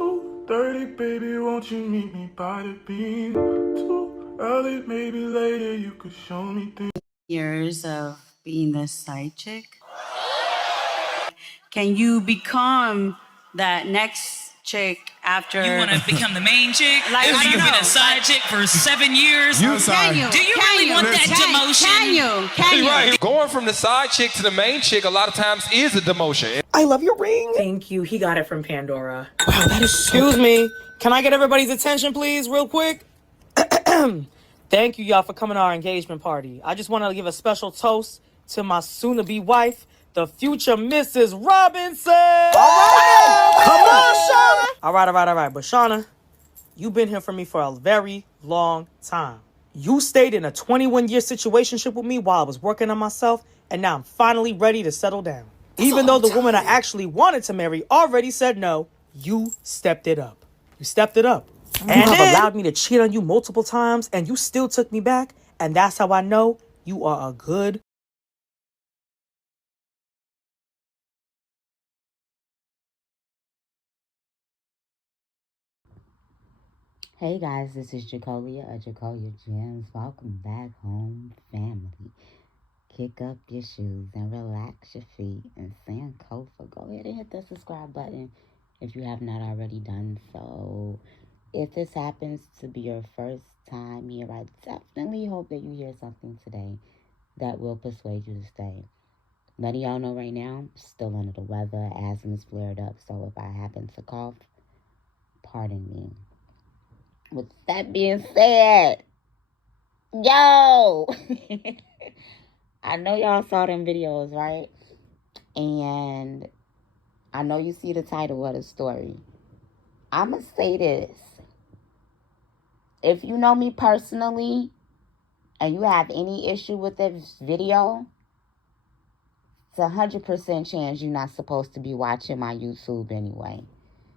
2:30, baby, won't you meet me by the beam? Too early, maybe later, you could show me things. Years of being the side chick. Can you become that next chick after? You want to become the main chick? Like, I You've don't been know. a side chick for 7 years. Can you? Do you Can really you? want that demotion? Can you? Right. Going from the side chick to the main chick a lot of times is a demotion. I love your ring. Thank you. He got it from Pandora. Wow, that is so... Excuse me. Can I get everybody's attention, please, real quick? Thank you, y'all, for coming to our engagement party. I just want to give a special toast to my soon-to-be wife, the future Mrs. Robinson. All right. Come on, Shauna. All right. But Shauna, you've been here for me for a very long time. You stayed in a 21-year situationship with me while I was working on myself, and now I'm finally ready to settle down. Even though the woman I actually wanted to marry already said no, you stepped it up. You stepped it up. And you have allowed me to cheat on you multiple times, and you still took me back, and that's how I know you are a good. Hey guys, this is Jacolia of Jacolia Gems. Welcome back home, family. Kick up your shoes and relax your feet and Sankofa. Go ahead and hit the subscribe button if you have not already done so. If this happens to be your first time here, I definitely hope that you hear something today that will persuade you to stay. Letting y'all know right now, I'm still under the weather. Asthma is flared up, so if I happen to cough, pardon me. With that being said, yo, I know y'all saw them videos, right? And I know you see the title of the story. I'm going to say this. If you know me personally and you have any issue with this video, it's 100% chance you're not supposed to be watching my YouTube anyway.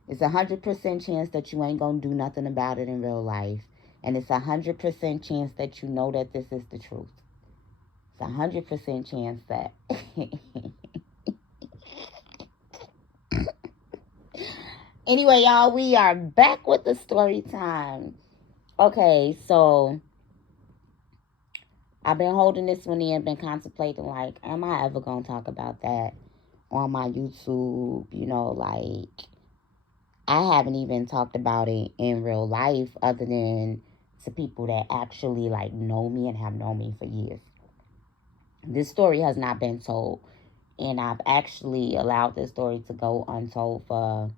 It's 100% chance that you ain't going to do nothing about it in real life. And it's 100% chance that you know that this is the truth. It's 100% chance that... Anyway, y'all, we are back with the story time. Okay, so I've been holding this one in, been contemplating, like, am I ever going to talk about that on my YouTube? You know, like... I haven't even talked about it in real life other than to people that actually, like, know me and have known me for years. This story has not been told, and I've actually allowed this story to go untold for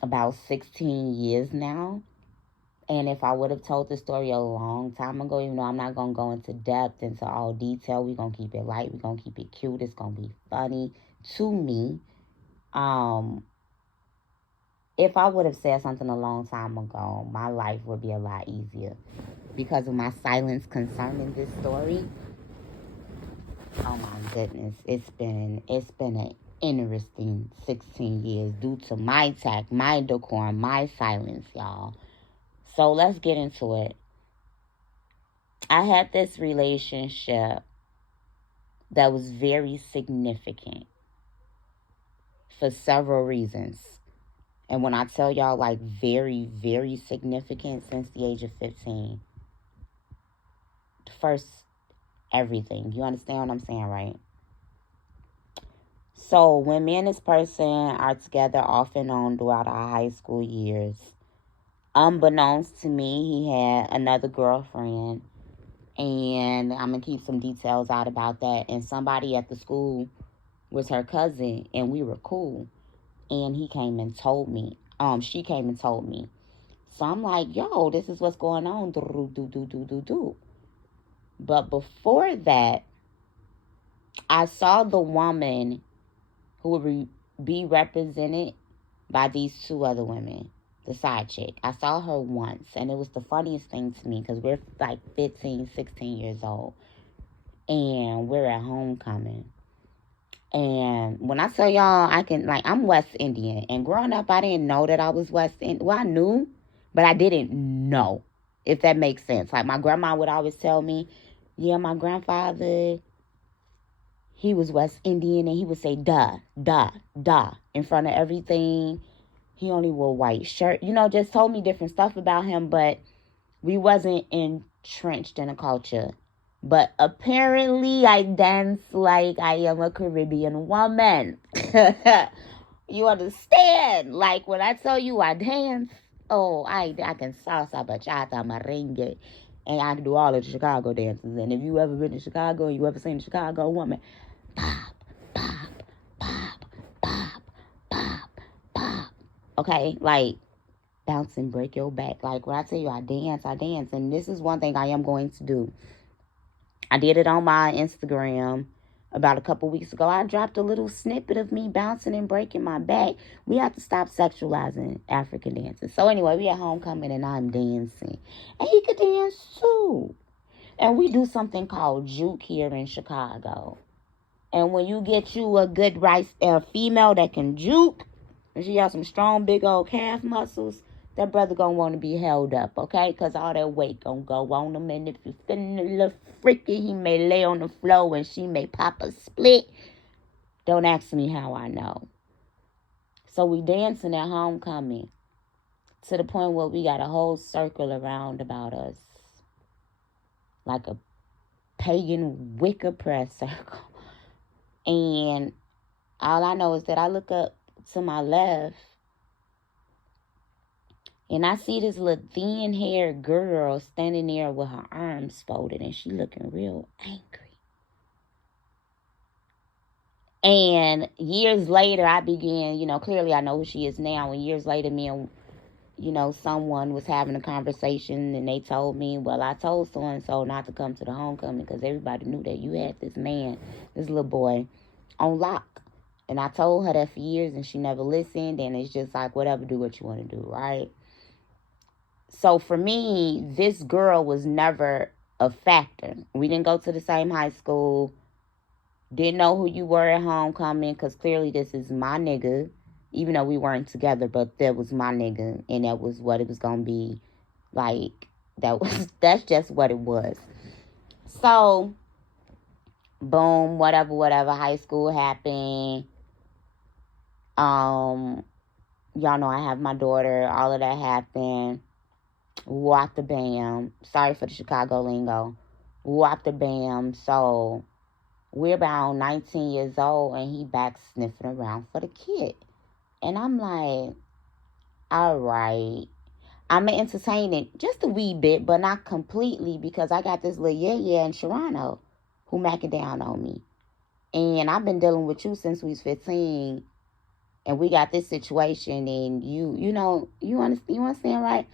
about 16 years now. And if I would have told this story a long time ago, even though I'm not going to go into depth, into all detail, we're going to keep it light, we're going to keep it cute, it's going to be funny to me. If I would have said something a long time ago, my life would be a lot easier. Because of my silence concerning this story, oh my goodness, it's been an interesting 16 years due to my tact, my decorum, my silence, y'all. So let's get into it. I had this relationship that was very significant for several reasons. And when I tell y'all, like, very, very significant, since the age of 15. First, everything. You understand what I'm saying, right? So, when me and this person are together off and on throughout our high school years, unbeknownst to me, he had another girlfriend. And I'm going to keep some details out about that. And somebody at the school was her cousin, and we were cool. And he came and told me. She came and told me. So I'm like, yo, this is what's going on. But before that, I saw the woman who would be represented by these two other women, the side chick. I saw her once, and it was the funniest thing to me because we're like 15, 16 years old. And we're at homecoming. And when I tell y'all, I'm West Indian. And growing up, I didn't know that I was West Indian. Well, I knew, but I didn't know, if that makes sense. Like, my grandma would always tell me, yeah, my grandfather, he was West Indian. And he would say, duh, in front of everything. He only wore white shirt. You know, just told me different stuff about him, but we wasn't entrenched in a culture. But apparently I dance like I am a Caribbean woman. You understand? Like when I tell you I dance, oh, I can salsa, bachata, merengue, and I can do all of the Chicago dances. And if you ever been to Chicago and you ever seen a Chicago woman, pop, pop, pop, pop, pop, pop. Okay, like bounce and break your back. Like when I tell you I dance. And this is one thing I am going to do. I did it on my Instagram about a couple weeks ago. I dropped a little snippet of me bouncing and breaking my back. We have to stop sexualizing African dances. So anyway, we at homecoming and I'm dancing. And he could dance too. And we do something called juke here in Chicago. And when you get you a good female that can juke, and she has some strong big old calf muscles, that brother gonna want to be held up, okay? Because all that weight gonna go on him. And if you feeling a little freaky, he may lay on the floor and she may pop a split. Don't ask me how I know. So we dancing at homecoming to the point where we got a whole circle around about us. Like a pagan Wicca prayer circle. And all I know is that I look up to my left and I see this little thin-haired girl standing there with her arms folded, and she looking real angry. And years later, I began, clearly I know who she is now. And years later, me and, someone was having a conversation, and they told me, well, I told so-and-so not to come to the homecoming because everybody knew that you had this man, this little boy, on lock. And I told her that for years, and she never listened. And it's just like, whatever, do what you want to do, right? So for me, this girl was never a factor. We didn't go to the same high school. Didn't know who you were at homecoming because clearly this is my nigga. Even though we weren't together, but that was my nigga. And that was what it was going to be. Like, that's just what it was. So, boom, whatever. High school happened. Y'all know I have my daughter. All of that happened. Whop the bam. Sorry for the Chicago lingo. Whop the bam. So we're about 19 years old and he back sniffing around for the kid. And I'm like, all right. I'm entertaining just a wee bit, but not completely because I got this little yeah in Toronto who macking down on me. And I've been dealing with you since we was 15. And we got this situation and you understand, right?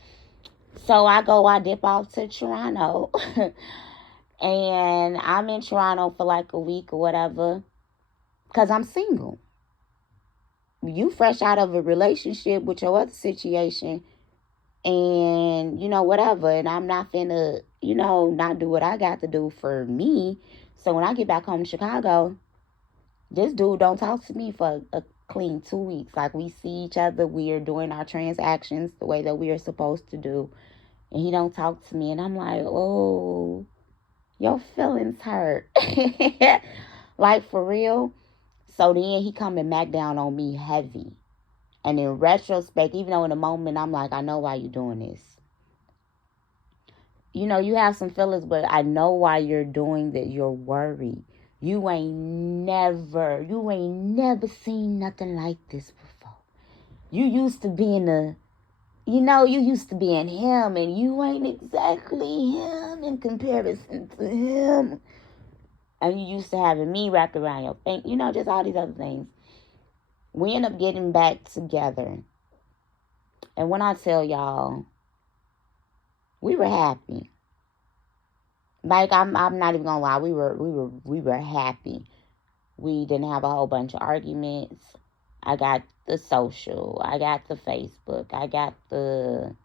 So I dip off to Toronto. And I'm in Toronto for like a week or whatever. Because I'm single. You fresh out of a relationship with your other situation. And, whatever. And I'm not finna, not do what I got to do for me. So when I get back home to Chicago, this dude don't talk to me for a clean 2 weeks. Like, we see each other. We are doing our transactions the way that we are supposed to do. And he don't talk to me. And I'm like, oh, your feelings hurt. Like, for real. So then he come and mac down on me heavy. And in retrospect, even though in the moment I'm like, I know why you're doing this. You have some feelings, but I know why you're doing that. You're worried. You ain't never seen nothing like this before. You used to being you used to being him, and you ain't exactly him in comparison to him. And you used to having me wrapped around your thing, just all these other things. We end up getting back together. And when I tell y'all, we were happy. Like, I'm not even gonna lie, we were happy. We didn't have a whole bunch of arguments. I got the social, I got the Facebook, I got the,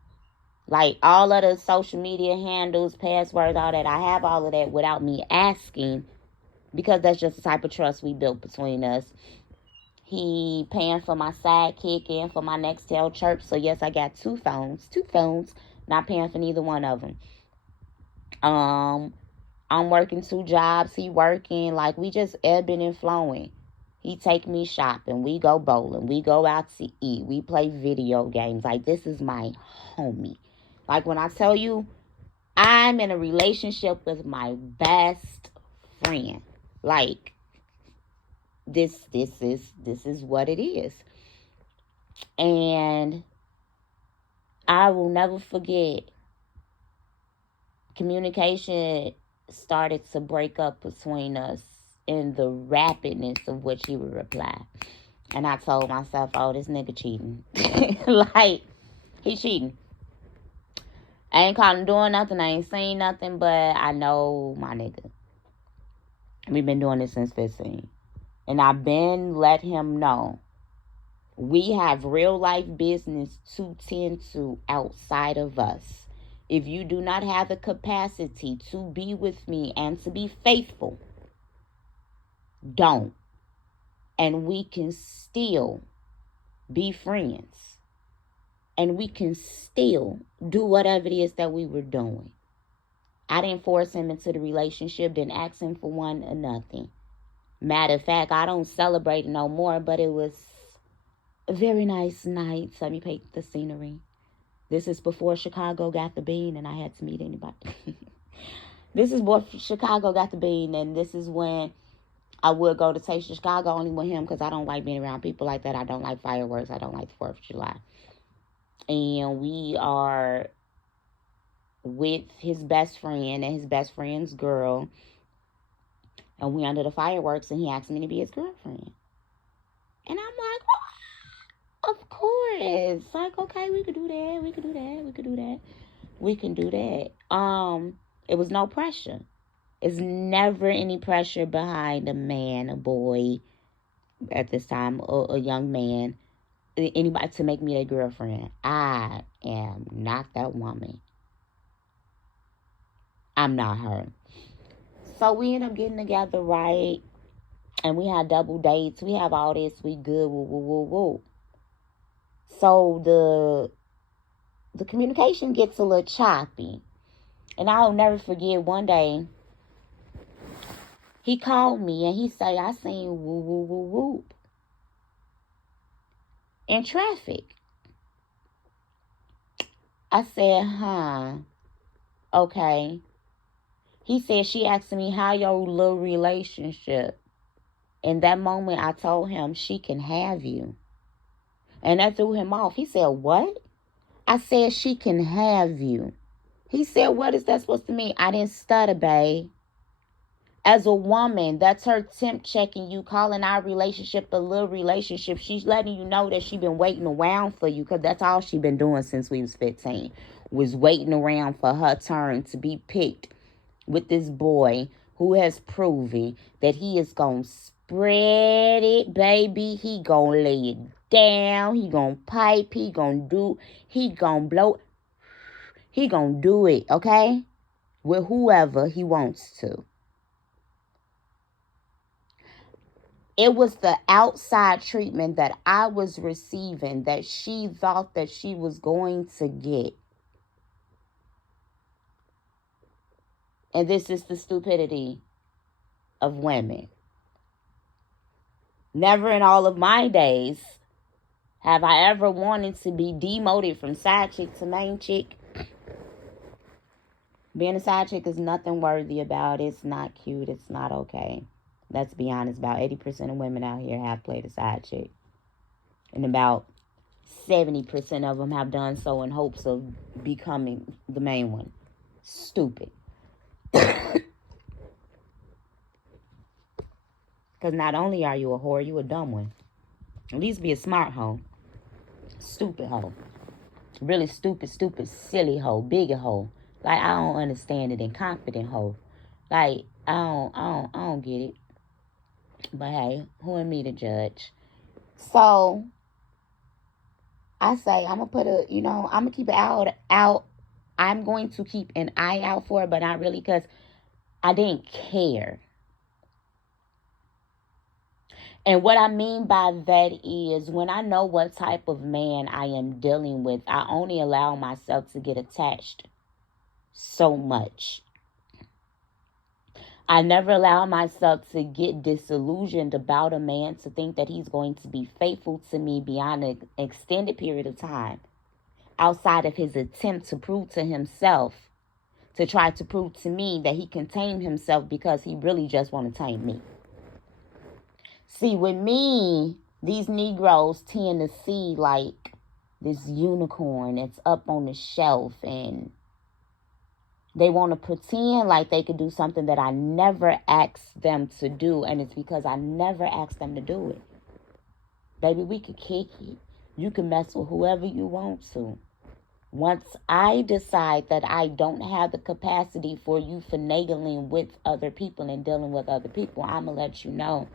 all of the social media handles, passwords, all that. I have all of that without me asking, because that's just the type of trust we built between us. He paying for my Sidechick and for my Nextel chirp. So yes, I got two phones, not paying for neither one of them. I'm working 2 jobs. He working. Like, we just ebbing and flowing. He take me shopping. We go bowling. We go out to eat. We play video games. Like, this is my homie. Like, when I tell you, I'm in a relationship with my best friend. Like, this is what it is. And I will never forget, communication started to break up between us in the rapidness of which he would reply. And I told myself, oh, this nigga cheating. Like, he cheating. I ain't caught him doing nothing. I ain't saying nothing, but I know my nigga. We've been doing this since 15. And I've been let him know we have real life business to tend to outside of us. If you do not have the capacity to be with me and to be faithful, don't. And we can still be friends. And we can still do whatever it is that we were doing. I didn't force him into the relationship, didn't ask him for one or nothing. Matter of fact, I don't celebrate it no more, but it was a very nice night. Let me paint the scenery. This is before Chicago got the bean and I had to meet anybody. This is before Chicago got the bean, and this is when I would go to Taste of Chicago only with him because I don't like being around people like that. I don't like fireworks. I don't like the 4th of July. And we are with his best friend and his best friend's girl. And we under the fireworks, and he asked me to be his girlfriend. And I'm like, oh, of course. Like, okay, we could do that. We could do that. We could do that. We can do that. It was no pressure. It's never any pressure behind a man, a boy, at this time, a young man, anybody to make me their girlfriend. I am not that woman. I'm not her. So we end up getting together, right? And we had double dates. We have all this. We good. Woo, woo, woo, woo. So the communication gets a little choppy. And I'll never forget one day, he called me and he said, I seen woo, woo, woo, woo in traffic. I said, huh, okay. He said, she asked me, how your little relationship? In that moment, I told him, she can have you. And that threw him off. He said, what? I said, she can have you. He said, what is that supposed to mean? I didn't stutter, babe. As a woman, that's her temp checking you, calling our relationship a little relationship. She's letting you know that she's been waiting around for you, because that's all she's been doing since we was 15, was waiting around for her turn to be picked with this boy who has proven that he is going to spread it, baby. He going to lay it down. He going to pipe. He going to blow. He going to do it, okay? With whoever he wants to. It was the outside treatment that I was receiving that she thought that she was going to get. And this is the stupidity of women. Never in all of my days have I ever wanted to be demoted from side chick to main chick. Being a side chick is nothing worthy about it. It's not cute. It's not okay. Let's be honest, about 80% of women out here have played a side chick. And about 70% of them have done so in hopes of becoming the main one. Stupid. Because not only are you a whore, you a dumb one. At least be a smart hoe. Stupid hoe. Really stupid, silly hoe. Bigger hoe. Like, I don't understand it. Incompetent hoe. Like, I don't get it. But hey, who am me to judge? So, I say, I'm going to keep it out. I'm going to keep an eye out for it, but not really, because I didn't care. And what I mean by that is, when I know what type of man I am dealing with, I only allow myself to get attached so much. I never allow myself to get disillusioned about a man, to think that he's going to be faithful to me beyond an extended period of time, outside of his attempt to prove to himself, to try to prove to me that he can tame himself, because he really just want to tame me. See, with me, these Negroes tend to see like this unicorn that's up on the shelf, and they want to pretend like they could do something that I never asked them to do, and it's because I never asked them to do it. Baby, we could kick it. You can mess with whoever you want to. Once I decide that I don't have the capacity for you finagling with other people and dealing with other people, I'm going to let you know.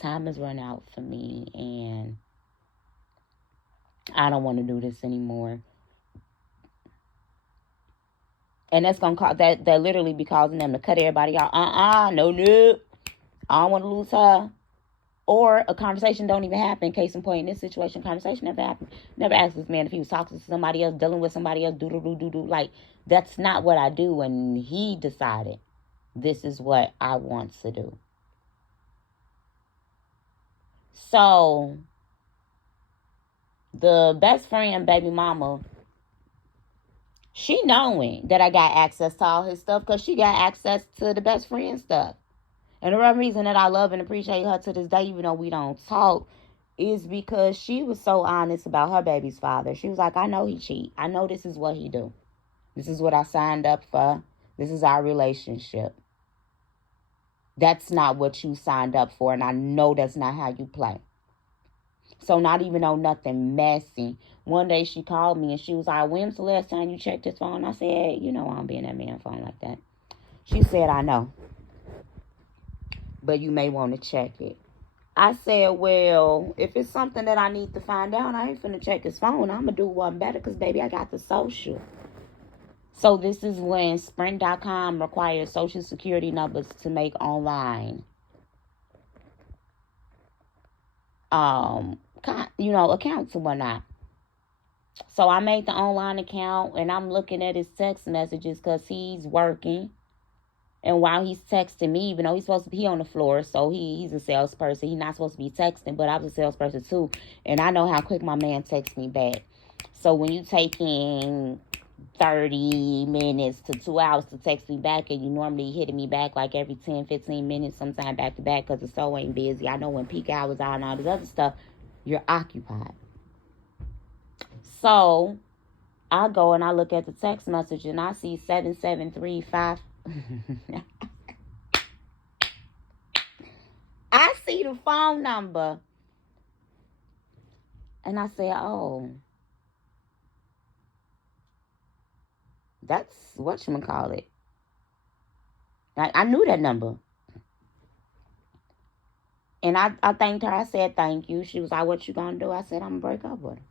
Time has run out for me, and I don't want to do this anymore. And that's gonna cause that literally be causing them to cut everybody out. No. I don't want to lose her. Or a conversation don't even happen. Case in point, in this situation, conversation never happened. Never asked this man if he was talking to somebody else, dealing with somebody else, do. Like, that's not what I do. And he decided this is what I want to do. So, the best friend, baby mama, she knowing that I got access to all his stuff, because she got access to the best friend stuff. And the real reason that I love and appreciate her to this day, even though we don't talk, is because she was so honest about her baby's father. She was like, I know he cheat. I know this is what he do. This is what I signed up for. This is our relationship. That's not what you signed up for, and I know that's not how you play. So not even on nothing messy. One day she called me and she was like, when's the last time you checked his phone? I said, you know I don't be in that man's phone like that. She said, I know, but you may want to check it. I said, well, if it's something that I need to find out, I ain't finna check his phone. I'm going to do one better, because, baby, I got the social. So this is when Sprint.com requires social security numbers to make online accounts and whatnot. So I made the online account, and I'm looking at his text messages because he's working. And while he's texting me, even though he's supposed to be on the floor, so he's a salesperson. He's not supposed to be texting, but I was a salesperson too. And I know how quick my man texts me back. So when you taking 30 minutes to 2 hours to text me back, and you normally hitting me back like every 10, 15 minutes, sometime back to back, because the store ain't busy. I know when peak hours are and all this other stuff, you're occupied. So I go and I look at the text message, and I see 7735. I see the phone number, and I say, oh, that's whatchamacallit. Like, I knew that number. And I thanked her. I said, thank you. She was like, what you gonna do? I said, I'm gonna break up with her.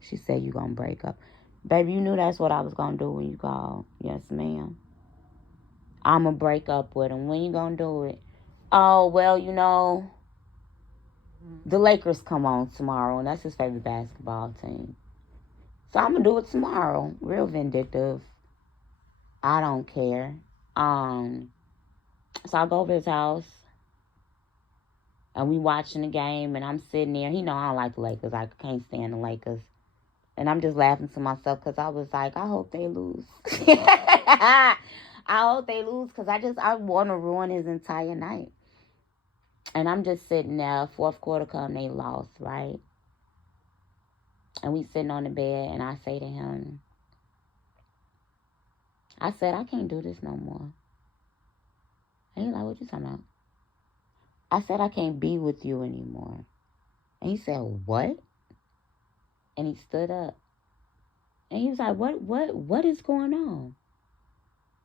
She said, you gonna break up? Baby, you knew that's what I was gonna do when you called. Yes, ma'am. I'm gonna break up with him. When you gonna do it? Oh, well, the Lakers come on tomorrow, and that's his favorite basketball team. So I'm gonna do it tomorrow. Real vindictive. I don't care. So I go over his house, and we watching the game, and I'm sitting there. He know I don't like the Lakers. I can't stand the Lakers. And I'm just laughing to myself, because I was like, I hope they lose. I hope they lose, because I want to ruin his entire night. And I'm just sitting there, fourth quarter come, they lost, right? And we sitting on the bed, and I say to him, I said, I can't do this no more. And he's like, what you talking about? I said, I can't be with you anymore. And he said, what? And he stood up. And he was like, what is going on?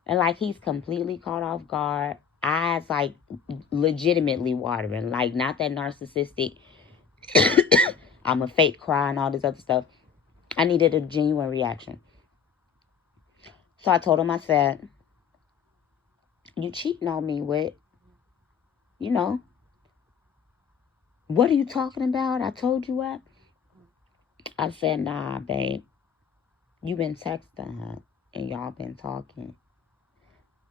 And like, he's completely caught off guard. Eyes like legitimately watering. Like, not that narcissistic, I'm a fake cry and all this other stuff. I needed a genuine reaction. So I told him, I said, you cheating on me with, what are you talking about? I told you what? I said, nah, babe. You been texting her and y'all been talking.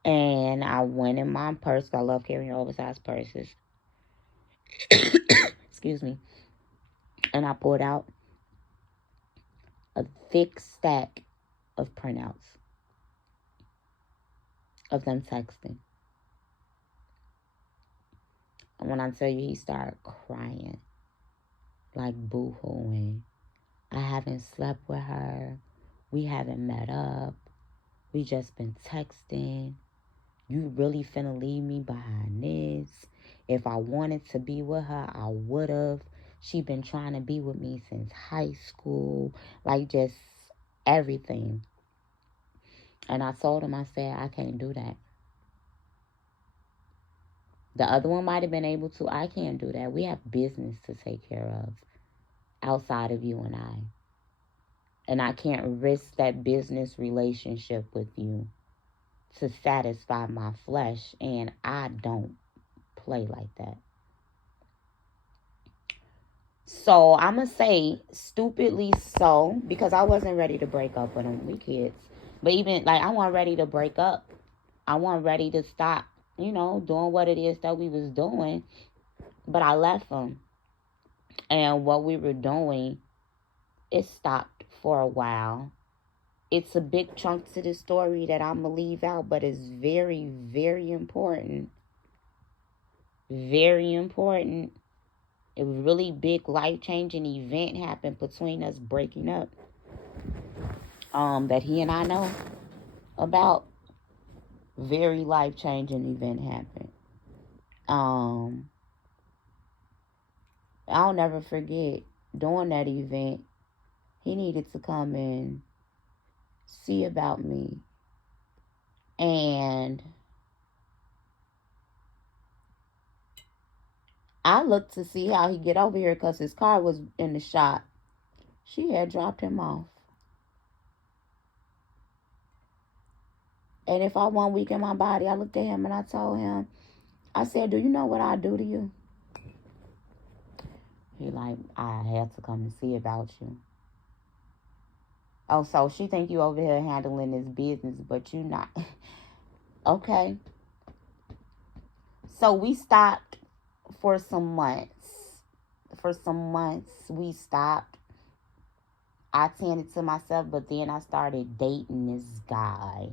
And I went in my purse. I love carrying oversized purses. Excuse me. And I pulled out a thick stack of printouts of them texting. And when I tell you, he started crying, like boo-hooing. I haven't slept with her. We haven't met up. We just been texting. You really finna leave me behind this? If I wanted to be with her, I would've. She been trying to be with me since high school. Like, just everything. And I told him, I said, I can't do that. The other one might have been able to. I can't do that. We have business to take care of outside of you and I. And I can't risk that business relationship with you to satisfy my flesh. And I don't play like that. So I'm going to say stupidly so, because I wasn't ready to break up with him. We kids. But even, like, I wasn't ready to break up. I wasn't ready to stop, doing what it is that we was doing. But I left him. And what we were doing, it stopped for a while. It's a big chunk to the story that I'm going to leave out, but it's very, very important. Very important. It was a really big life-changing event happened between us breaking up. That he and I know about. Very life-changing event happened. I'll never forget, during that event, he needed to come and see about me. And I looked to see how he get over here because his car was in the shop. She had dropped him off. And if I wasn't weak in my body, I looked at him and I told him, I said, do you know what I do to you? He like, I had to come and see about you. Oh, so she think you over here handling this business, but you not. Okay. So we stopped for some months. We stopped. I tended to myself, but then I started dating this guy.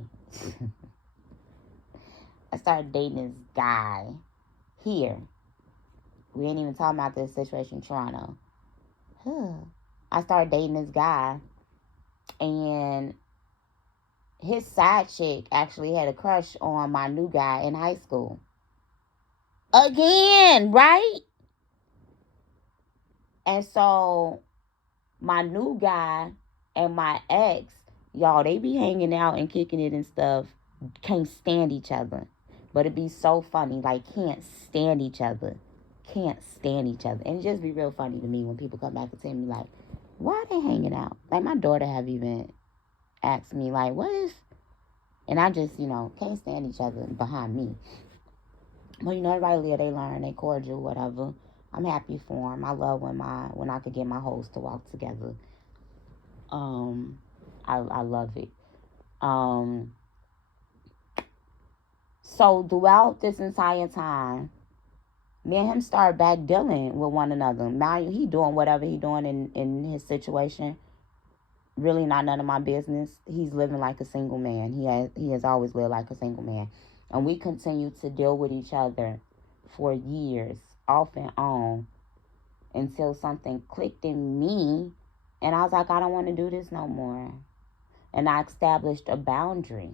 Here. We ain't even talking about this situation in Toronto. I started dating this guy. And his side chick actually had a crush on my new guy in high school. Again, right? And so my new guy and my ex, y'all, they be hanging out and kicking it and stuff. Can't stand each other. But it'd be so funny. Like, can't stand each other. And it just be real funny to me when people come back and tell me, like, why are they hanging out? Like, my daughter have even asked me, like, what is... And I just, can't stand each other behind me. Well, everybody live, they learn, they cordial, whatever. I'm happy for them. I love when I could get my hoes to walk together. I love it. So throughout this entire time, me and him started back dealing with one another. Now he doing whatever he doing in his situation. Really not none of my business. He's living like a single man. He has always lived like a single man. And we continued to deal with each other for years, off and on, until something clicked in me. And I was like, I don't want to do this no more. And I established a boundary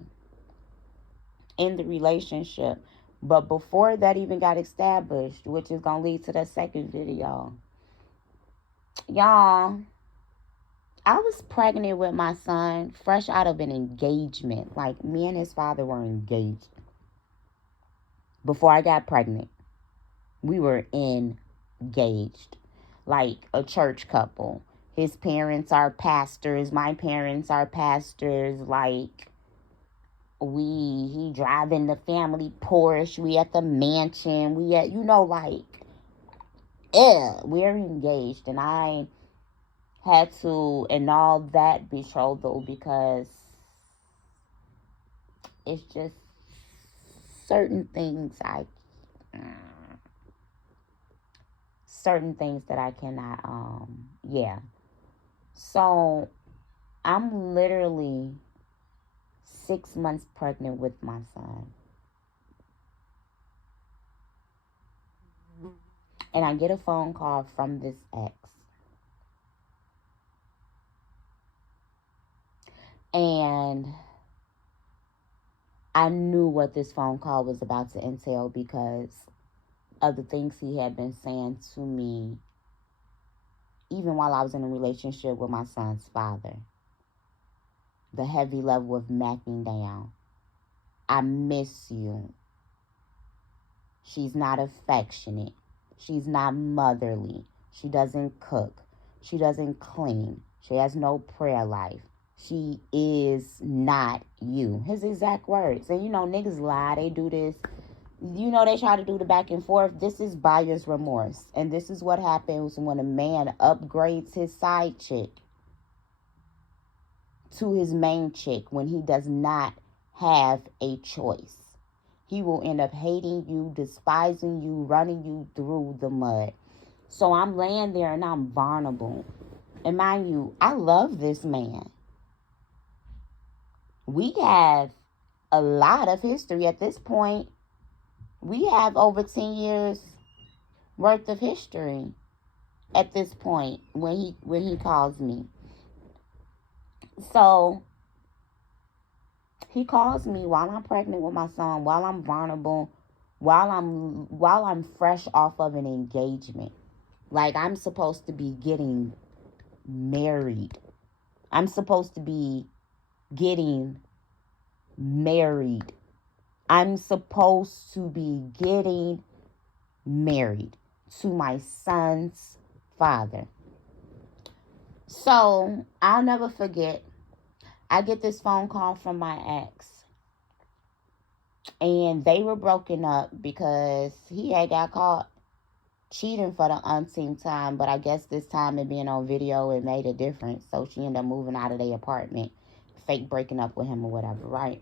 in the relationship. But before that even got established, which is going to lead to the second video, y'all, I was pregnant with my son fresh out of an engagement. Like, me and his father were engaged. Before I got pregnant, we were engaged. Like a church couple. His parents are pastors. My parents are pastors. Like, he driving the family Porsche. We at the mansion. We at, we're engaged. And I had to annul that betrothal because it's just certain things that I cannot, yeah. So I'm literally 6 months pregnant with my son. And I get a phone call from this ex. And I knew what this phone call was about to entail because of the things he had been saying to me, even while I was in a relationship with my son's father. The heavy level of macking down. I miss you. She's not affectionate. She's not motherly. She doesn't cook. She doesn't clean. She has no prayer life. She is not you. His exact words. And you know, niggas lie. They do this. You know, they try to do the back and forth. This is buyer's remorse. And this is what happens when a man upgrades his side chick to his main chick when he does not have a choice. He will end up hating you, despising you, running you through the mud. So I'm laying there and I'm vulnerable. And mind you, I love this man. We have a lot of history at this point. We have over 10 years worth of history at this point when he calls me. So he calls me while I'm pregnant with my son, while I'm vulnerable, while I'm fresh off of an engagement. Like, I'm supposed to be getting married. I'm supposed to be getting married. I'm supposed to be getting married to my son's father. So, I'll never forget, I get this phone call from my ex. And they were broken up because he had got caught cheating for the umpteenth time. But I guess this time it being on video, it made a difference. So she ended up moving out of their apartment. Fake breaking up with him or whatever, right?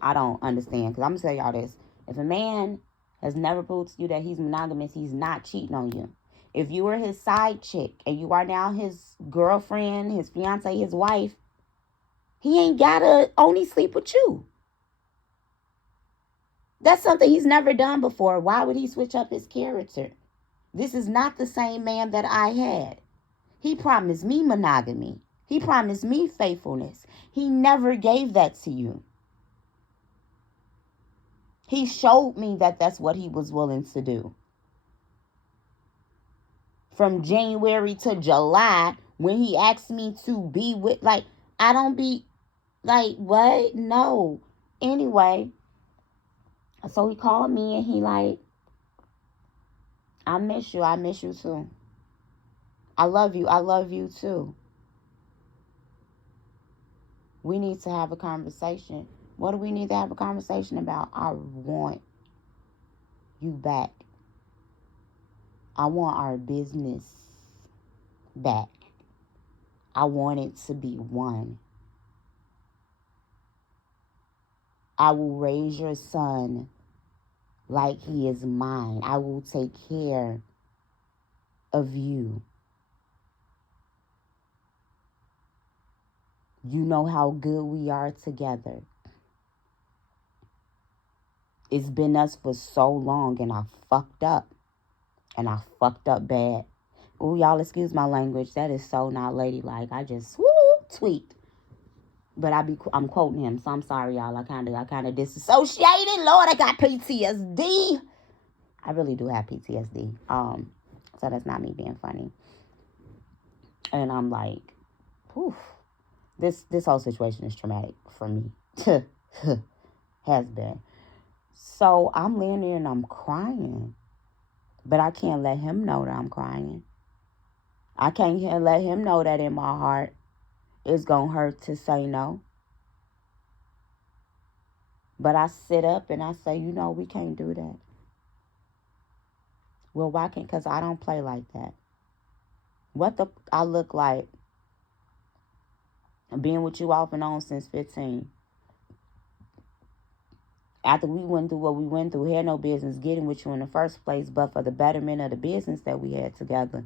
I don't understand. Because I'm going to tell y'all this. If a man has never proved to you that he's monogamous, he's not cheating on you. If you were his side chick and you are now his girlfriend, his fiance, his wife, he ain't gotta only sleep with you. That's something he's never done before. Why would he switch up his character? This is not the same man that I had. He promised me monogamy. He promised me faithfulness. He never gave that to you. He showed me that that's what he was willing to do. From January to July, when he asked me to be with, like, I don't be, like, what? No. Anyway, so he called me and he like, I miss you. I miss you too. I love you. I love you too. We need to have a conversation. What do we need to have a conversation about? I want you back. I want our business back. I want it to be one. I will raise your son like he is mine. I will take care of you. You know how good we are together. It's been us for so long and I fucked up. And I fucked up bad. Ooh, y'all excuse my language. That is so not ladylike. I just tweet. But I'm quoting him, so I'm sorry, y'all. I kind of disassociated. Lord, I got PTSD. I really do have PTSD. So that's not me being funny. And I'm like, whew, this whole situation is traumatic for me. Has been. So I'm laying there and I'm crying. But I can't let him know that I'm crying. I can't let him know that in my heart it's going to hurt to say no. But I sit up and I say, you know, we can't do that. Well, why can't? Because I don't play like that. What the I look like being with you off and on since 15. After we went through what we went through, had no business getting with you in the first place, but for the betterment of the business that we had together,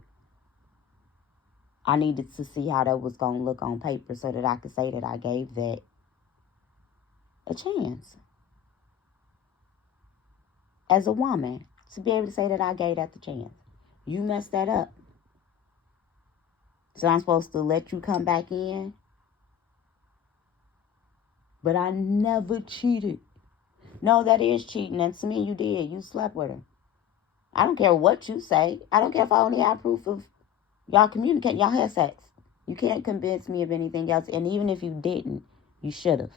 I needed to see how that was going to look on paper so that I could say that I gave that a chance. As a woman, to be able to say that I gave that the chance. You messed that up. So I'm supposed to let you come back in? But I never cheated. No, that is cheating. And to me, you did. You slept with her. I don't care what you say. I don't care if I only have proof of y'all communicate. Y'all had sex. You can't convince me of anything else. And even if you didn't, you should have.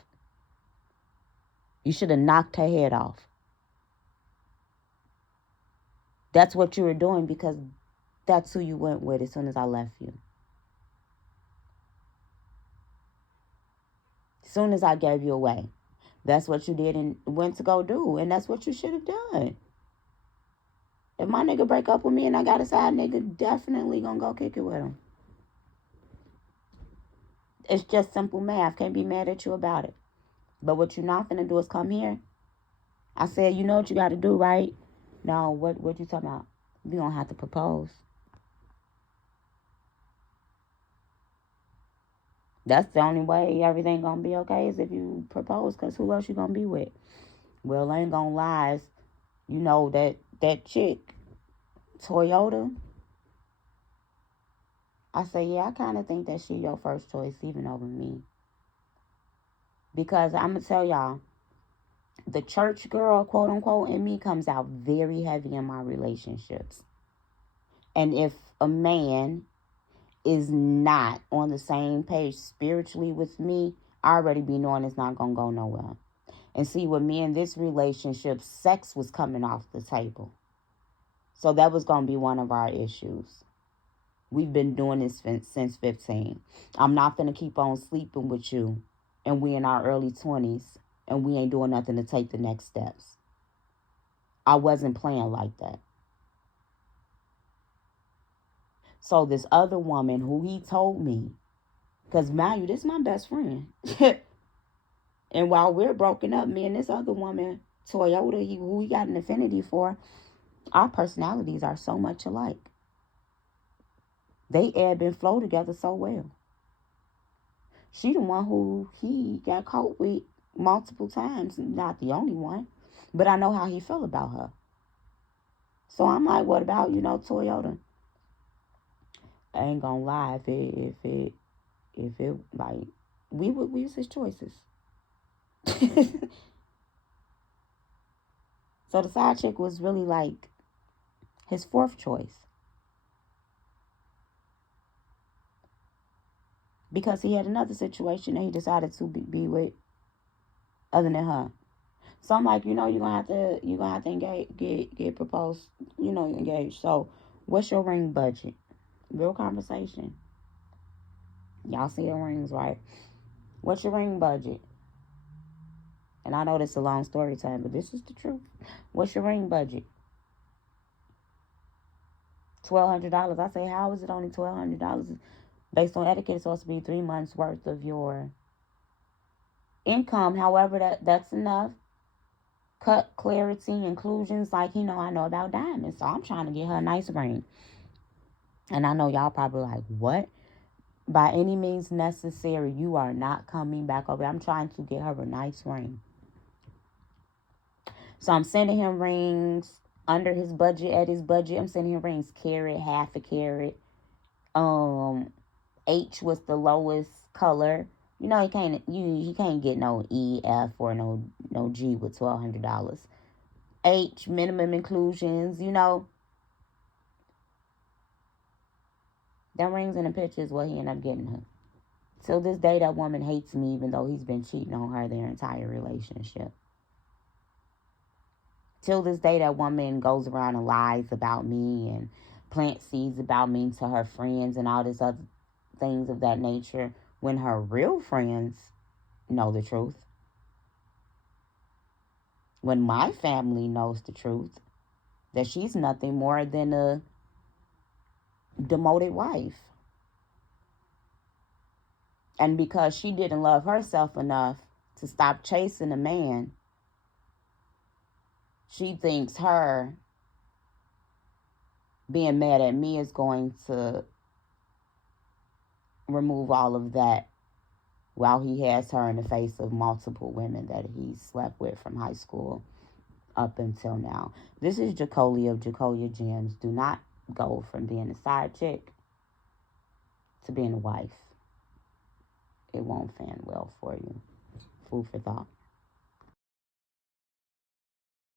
You should have knocked her head off. That's what you were doing because that's who you went with as soon as I left you. As soon as I gave you away. That's what you did and went to go do. And that's what you should have done. If my nigga break up with me and I got a side nigga, definitely gonna go kick it with him. It's just simple math. Can't be mad at you about it. But what you're not finna do is come here. I said, you know what you got to do, right? No, what you talking about? You gonna have to propose. That's the only way everything gonna be okay is if you propose, because who else you gonna be with? Well, I ain't gonna lie. You know, that chick, Toyota, I say, yeah, I kind of think that she your first choice, even over me. Because I'm going to tell y'all, the church girl, quote unquote, in me comes out very heavy in my relationships. And if a man is not on the same page spiritually with me, I already be knowing it's not going to go nowhere. And see, with me in this relationship, sex was coming off the table. So that was going to be one of our issues. We've been doing this since 15. I'm not going to keep on sleeping with you. And we in our early 20s. And we ain't doing nothing to take the next steps. I wasn't playing like that. So this other woman who he told me, because mind you, this is my best friend. And while we're broken up, me and this other woman, Toyota, who we got an affinity for, our personalities are so much alike. They ebb and flow together so well. She the one who he got caught with multiple times. Not the only one. But I know how he felt about her. So I'm like, what about, Toyota? I ain't gonna lie, if it like, we was his choices. So the side chick was really like his fourth choice. Because he had another situation that he decided to be with other than her. So I'm like, you're gonna have to engage, get proposed, engaged. So what's your ring budget? Real conversation. Y'all see the rings, right? What's your ring budget? And I know this is a long story time, but this is the truth. What's your ring budget? $1,200. I say, how is it only $1,200? Based on etiquette, it's supposed to be 3 months worth of your income. However, that's enough. Cut, clarity, inclusions. Like, I know about diamonds. So I'm trying to get her a nice ring. And I know y'all probably like, what? By any means necessary, you are not coming back over. I'm trying to get her a nice ring. So I'm sending him rings under his budget, at his budget. I'm sending him rings, carat, half a carat. H was the lowest color. He can't get no E, F, or no G with $1,200. H, minimum inclusions, Them rings and the picture is what he ended up getting her. Till this day, that woman hates me, even though he's been cheating on her their entire relationship. Till this day, that woman goes around and lies about me and plant seeds about me to her friends and all this other things of that nature, when her real friends know the truth. When my family knows the truth, that she's nothing more than a demoted wife. And because she didn't love herself enough to stop chasing a man she thinks her being mad at me is going to remove all of that while he has her in the face of multiple women that he slept with from high school up until now. This is Jacolia of Jacolia Gems. Do not go from being a side chick to being a wife. It won't fan well for you. Food for thought.